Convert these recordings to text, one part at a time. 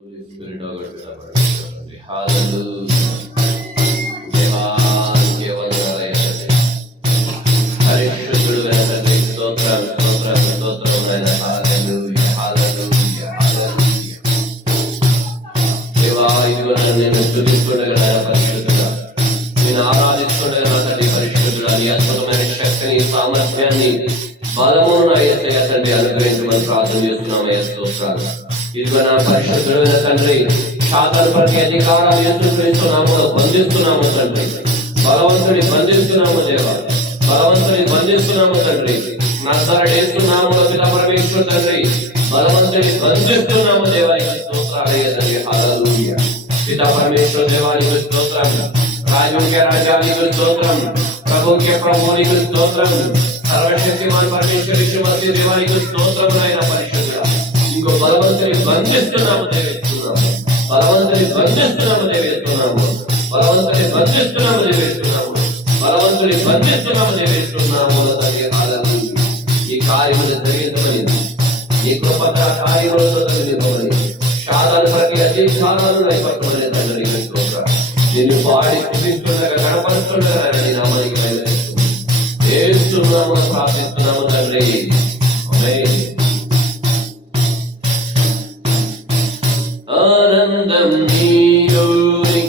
Holy Spirit of God, hallelujah. పరిశుద్ధుడు తండ్రి స్తోత్రం స్తోత్రం స్తోత్రం హల్లెలూయా హల్లెలూయా హల్లెలూయా. దేవా ఇదిగో నేను స్తుతిస్తుండగా పరిశుద్ధుడా, నేను ఆరాధిస్తుండగా తండ్రి పరిశుద్ధుడా, నీ అద్భుతమైన శక్తిని సామర్థ్యాన్ని బలమును యేసయ్య తండ్రి అనుగ్రహించమని ప్రార్థన చేస్తున్నామయ్యా. స్తోత్రాలు. ఇదిగో నా పరిశుద్ధుడైన తండ్రి, సాతాను ప్రతి అధికారాలు యేసుక్రీస్తునామములో బంధిస్తున్నాము తండ్రి. బలవంతుడి బంధిస్తున్నాము దేవా, బలవంతుని బంధిస్తున్నాము తండ్రి. నజరేయుడు యేసు నామములో పిత పరమేశ్వర తండ్రి, బలవంతుని బంధిస్తున్నాము దేవానికి స్తోత్రాలయ్యా తండ్రి. హల్లెలూయా. పిత పరమేశ్వర దేవానికి స్తోత్రం, రాజుకే రాజానికి స్తోత్రం, ప్రభుకే ప్రభువునికి స్తోత్రం, సర్వశక్తిమాన్ పరమేశ్వర యేసు దేవానికి స్తోత్రం. నాయన పరిశుద్ధుడా, ఇంకో బలవంతుని బంధిస్తున్నాము దేవేస్తున్నాము, బలవంతుని బంధిస్తున్నాము దేవేస్తున్నాము, బలవంతుని బంధిస్తున్నాము దేవేస్తున్నాము, బలవంతుని బంధిస్తున్నాము దేవేస్తున్నాము తండ్రి. హల్లెలూయా. ఈ కార్యములు జరిగించమని, ఈ కృపద కార్యములతో జరిగించమని, సాతాను ప్రతి అధికారాలను నైపట్టమని తండ్రి స్తోత్రం. నిన్ను పాడి స్తుతిస్తుండగా గణపరుస్తుండగా నీ నామానికి మహిమ చేస్తున్నాము ప్రార్థిస్తున్నాము తండ్రి. ఆమేన్. ఆనందం నీలోని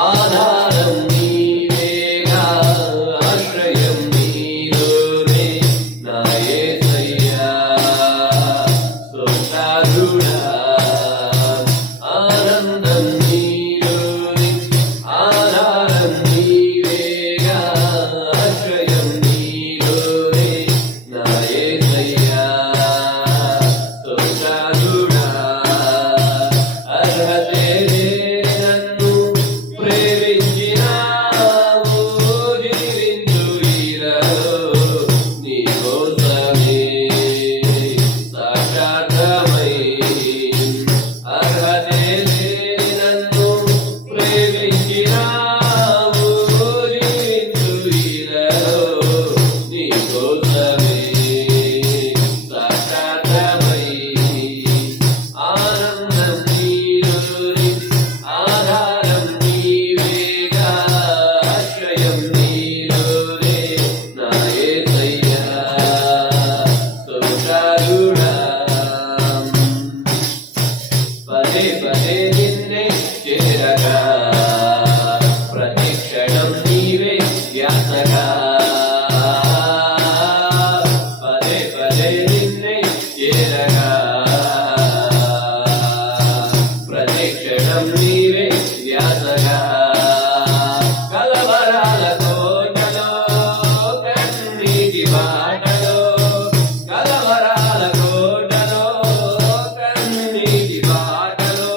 ఆధారం నీవేగా, ఆశ్రయం నీలోనే నా యేసయ్యా. స్తోత్రుడా, ఆనందం నీలోని ఆధారం నీవేగా, ఆశ్రయం నీలోనే నా యేసయ్యా. స్తోత్రుడా, అర్హతే నన్ను ప్రేమించినావు, జీవించు లీలలో నీ కోసమే సాక్షాత్మై. అర్హతే నన్ను ప్రేమించినావు, జీవించు లీలలో నీ కోసమే సాక్షాత్మై. ఆనందం నీలోని ఆధారం నీవేగా, ఆశ్రయం నీలోనే నా యేసయ్యా. స్తోత్రుడా, పదే పదే నిన్నే చేరగా, ప్రతి క్షణం నీవే ధ్యాసగా. పదే పదే నిన్నే చేరగా, ప్రతి క్షణం నీవే ధ్యాసగా. కలవరాల కోటలో కన్నీటి బాటలో, కలవరాల కోటలో కన్నీటి బాటలో,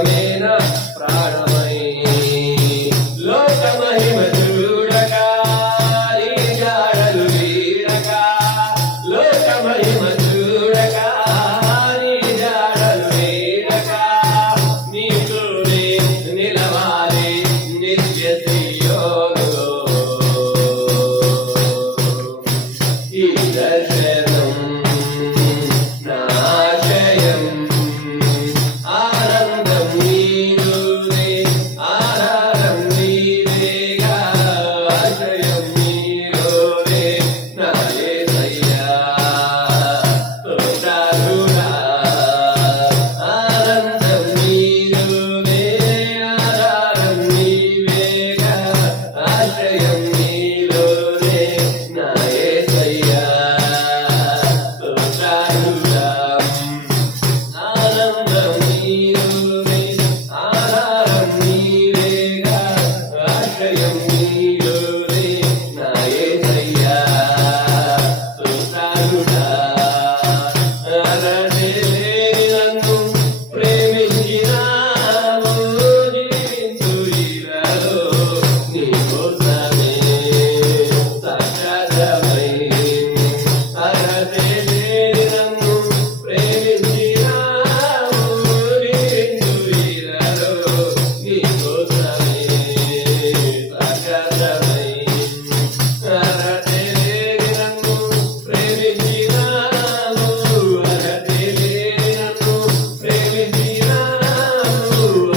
దైవమేన ప్రాణమై లోక మహిమ చూడక నీ జాడలు వీడక లోక మహిమ చూడక నీ జాడలు వీడక నీతోనే నిలవాలి నిత్య శ్రీయోగులో ఈ దర్శనం నాశయం ఆనందం నీరునే ఆధారం నీవేగా ఆశయం నీరునే నా యేసయ్యా స్తోత్రాలుగా ఆనందం నీరునే ఆధారం నీవేగా ఆశయం నీరునే నా యేసయ్యా స్తోత్రాలుగా ఆనందం నీరునే ఆధారం నీవేగా ఆశ్రయం నీరునే నా యేసయ్యా స్తోత్రాలుగా అలనేలేని నన్ను ప్రేమించినావు జీవించు ఇలాలో నీ కోసమే సాక్షాత్మై అలనేలేని నన్ను ప్రేమించినావు జీవించు ఇలాలో నీ కోసమే సాక్షాత్మై అలనేలేని నన్ను ప్రేమించినావు అలనేలేని నన్ను ప్రేమించినావు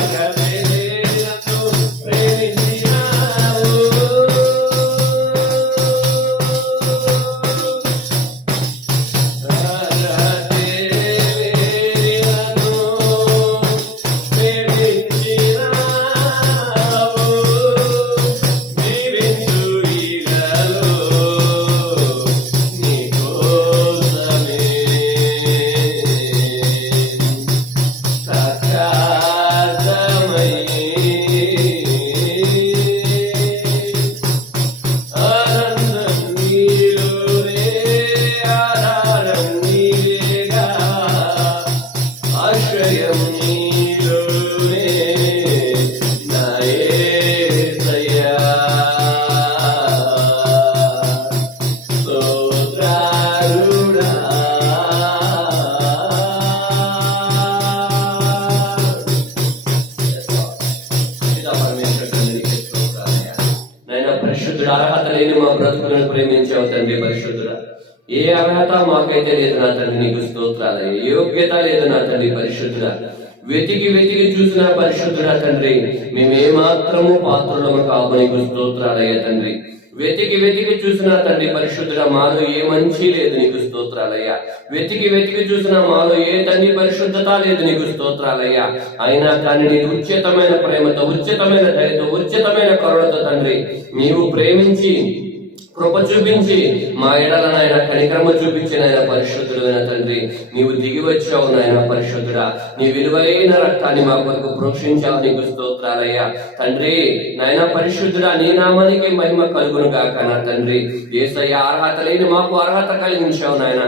అలనేలేని నన్ను ప్రేమించినావు ఆనందం నీలోనే ఆధారం నీవేగా ఆశ్రయం నీలోనే నా యేసయ్యా స్తోత్రాలుగా పితా పరమేశ్వర తండ్రికి స్తోత్రాలయ్యా. నాయనా పరిశుద్ధుడు అర్హత లేని మా బ్రతుకులను ప్రేమించావు తండ్రి పరిశుద్ధుడా. ఏ అర్హత మాకైతే లేదు నా తండ్రి నీకు స్తోత్రాలయ్యా. ఏ యోగ్యత లేదు నా తండ్రి పరిశుద్ధుడా. వెతికి వెతికి చూసిన పరిశుద్ధుడా తండ్రి మేమేమాత్రము పాత్రలము కాపు నీకు స్తోత్రాలయ్యా తండ్రి. వెతికి వెతికి చూసిన తండ్రి పరిశుద్ధుడా మాలో ఏ మంచి లేదు నీకు స్తోత్రాలయ్యా. వెతికి వెతికి చూసిన మాలో ఏ తండ్రి పరిశుద్ధత లేదు నీకు స్తోత్రాలయ్యా. అయినా కానీ నీ ఉచితమైన ప్రేమతో ఉచితమైన దయతో ఉచితమైన కరుణతో తండ్రి నీవు ప్రేమించి కృప చూపించి మా ఎడల నాయన కనికరమ చూపించి నాయన పరిశుద్ధుడైన తండ్రి నీవు దిగి వచ్చావు నాయన పరిశుద్ధుడా. నీ విలువైన రక్తాన్ని మా కొరకు ప్రోక్షించావు నీకు స్తోత్రాలయ్యా తండ్రి. నాయన పరిశుద్ధుడా నీ నామానికి మహిమ కలుగును గాక నా తండ్రి. యేసయ్య అర్హత లేని మాకు అర్హత కలిగించావు నాయన.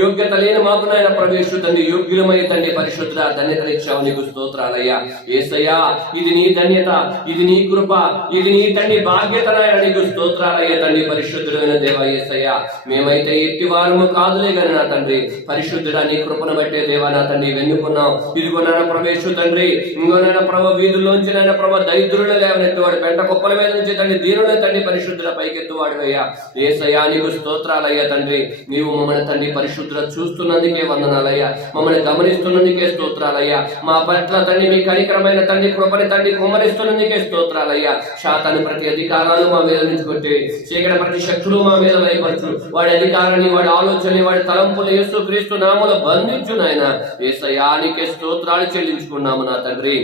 యోగ్యత లేని మాకు నాయన ప్రవేశు తండ్రి యోగ్యులమై తండ్రి పరిశుద్ధుడా ధన్యతనిచ్చావు నీకు స్తోత్రాలయ్యా. యేసయ్యా ఇది నీ ధన్యత, ఇది నీ కృప, ఇది నీ తండ్రి బాధ్యత నాయన నీకు స్తోత్రాలయ్యా తండ్రి పరిశుద్ధుడైన దేవా యేసయ్యా. మేమైతే ఎట్టి వారము కాదులే గాని నా తండ్రి పరిశుద్ధుడా నీ కృపను బట్టే దేవా నా తండ్రి వెన్నుకున్నాం. ఇదిగో నాయన ప్రవేశు తండ్రి ఇంకో నాయన ప్రభ వీధుల్లోంచి నాయన ప్రభ దరిద్రులను లేవనెత్తువాడు పెంట కుప్పల మీద నుంచి తండ్రి దీనుల తండ్రి పరిశుద్ధుల పైకెత్తువాడు అయ్యా. యేసయ్యా నీకు స్తోత్రాలయ్యా తండ్రి. నీవు మమ్మల్ని తండ్రి పరిశుద్ధుల చూస్తున్నందుకే వందనాలయ్యా. మమ్మల్ని గమనిస్తున్నందుకే స్తోత్రాలయ్యా. మా పట్ల తండ్రి మీ కనికరమైన తండ్రి కృపని తండ్రి కుమ్మరిస్తున్నందుకే స్తోత్రాలయ్యా. శాతాన్ని ప్రతి అధికారాలు మా మీద నుంచి కొట్టి చీకటి ప్రతి శక్తులు మా మీద లయపరచు. వాడి అధికారాన్ని వాడి ఆలోచన వాడి తలంపులు యేసు క్రీస్తు నామములో బంధించు నాయన. యేసయ్యా నీకే స్తోత్రాలు చెల్లించుకున్నాము నా తండ్రి.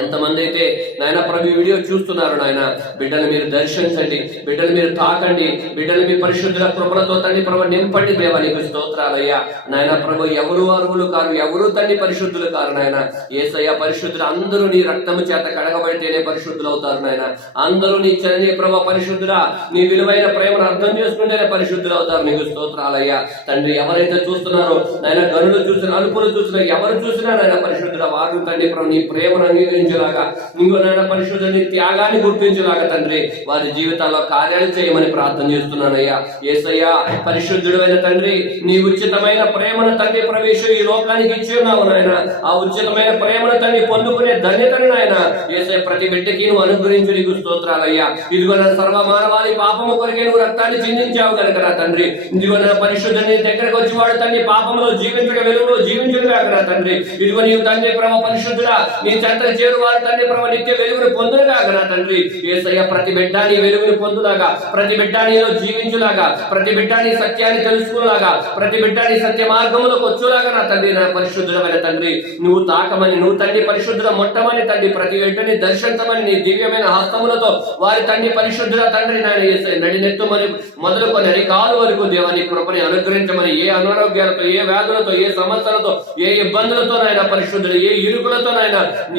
ఎంతమంది అయితే నాయన ప్రభు వీడియో చూస్తున్నారు నాయన, బిడ్డలు మీరు దర్శించండి, బిడ్డలు మీరు తాకండి, బిడ్డలు మీ పరిశుద్ధుల కృపలతో తండ్రి ప్రభు నింపండి. దేవానికి స్తోత్రాలయ్యా. నాయన ప్రభు ఎవరు అర్హులు కారు, ఎవరు తండ్రి పరిశుద్ధులు కారు నాయన. యేసయ్య పరిశుద్ధులు అందరూ నీ రక్తము చేత కడగబడితేనే పరిశుద్ధులు అవుతారు నాయన. అందరూ నీ చరణి ప్రభు పరిశుద్ధుడా, నీ విలువైన ప్రేమను అర్థం చేసుకుంటేనే పరిశుద్ధులు అవుతారు. నీకు స్తోత్రాలయ్యా తండ్రి. ఎవరైతే చూస్తున్నారో నాయన, గనులు చూసిన, అలుపులు చూసిన, ఎవరు చూసినా నాయన పరిశుద్ధుల వారు తండ్రి ప్రభు నీ ప్రేమను అంగీకరించేలాగా, ఇంకో నాయన పరిశుద్ధుని త్యాగాన్ని గుర్తించేలాగా తండ్రి వారి జీవితాల్లో కార్యాలు చేయమని ప్రార్థన చేస్తున్నానయ్యా. యేసయ్యా పరిశుద్ధుడైన తండ్రి, నీ ఉచితమైన ప్రేమను తండ్రి ప్రవేశ ఈ లోకానికి ఇచ్చి ఉన్నావు నాయన. ఆ ఉచితమైన ప్రేమను తండ్రి పొందుకునే ధన్యతను నాయన యేసయ్య ప్రతి బిడ్డకి నువ్వు అనుగ్రహించి నీకు స్తోత్రాలయ్యా. ఇదిగో నా సర్వ మానవాళి పాపము కొరకే నువ్వు రక్తాన్ని చిందించావు కనుక నా తండ్రి, ఇదిగో నా పరిశుద్ధుని దగ్గరకు వచ్చి వాడు తండ్రి పాపంలో జీవించక వెలుగులో జీవించగా నా తండ్రి, ఇదిగో నీవు తండ్రి ప్రభు పరిశుద్ధుడా, నీ చెంత చేరువారు తండ్రి ప్రభు నిత్య వెలుగును పొందునుగా నా తండ్రి. యేసయ్య ప్రతి బిడ్డ నీ వెలుగుని పొందులాగా, ప్రతి బిడ్డ నీలో జీవించులాగా, ప్రతి బిడ్డ నీ సత్యాన్ని తెలుసుకునేలాగా, ప్రతి బిడ్డ నీ సత్య మార్గంలోకి వచ్చేలాగా నా తండ్రి, నా పరిశుద్ధుడమైన తండ్రి నువ్వు తాకమని, నువ్వు తండ్రి పరిశుద్ధుల మొట్టమని తండ్రి, ప్రతి బిడ్డని దర్శించమని నీ దివ్యమైన హస్తములతో వారి తండ్రి పరిశుద్ధుల తండ్రి నాయన యేసయ్య నడినెత్తుమని మొదలుకొని అరికాలు వరకు దేవాని కృపని అనుగ్రహించమని, ఏ అనారోగ్యాలతో, ఏ వ్యాధులతో, ఏ సమస్యలతో, ఏ ఇబ్బందులతో నాయన పరిశుద్ధులు, ఏ ఇరుకులతో నాయన,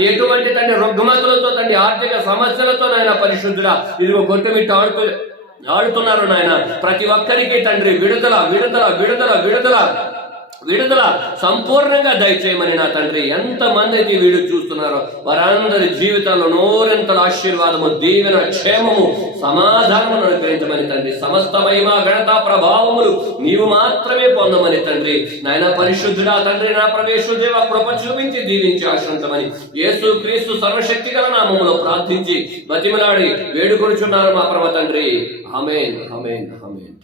ఎటువంటి తండ్రి రుగ్మతులతో తండ్రి, ఆర్థిక సమస్యలతో నాయన పరిశుద్ధుడా ఇదిగో గొట్టమిట్టు ఆడుతున్నారు నాయన. ప్రతి ఒక్కరికి తండ్రి విడుదల విడుదల విడుదల విడుదల విడుదల సంపూర్ణంగా దయచేయమని నా తండ్రి. ఎంతమంది అయితే వీడియో చూస్తున్నారో వారందరి జీవితాల్లో నూరెంతల ఆశీర్వాదము, దీవెన, క్షేమము, సమాధానము అనుగ్రహించమని తండ్రి. సమస్త మహిమ, ఘనత, ప్రభావములు నీవు మాత్రమే పొందమని తండ్రి. నాయన పరిశుద్ధుడా తండ్రి, నా ప్రవేశుదేవ కృప చూపించి దీవించి ఆశ్రయించమని యేసు క్రీస్తు సర్వశక్తి గల నామములో ప్రార్థించి బతిమలాడి వేడుకొనుచున్నారు మా పరమ తండ్రి. ఆమేన్, ఆమేన్, ఆమేన్.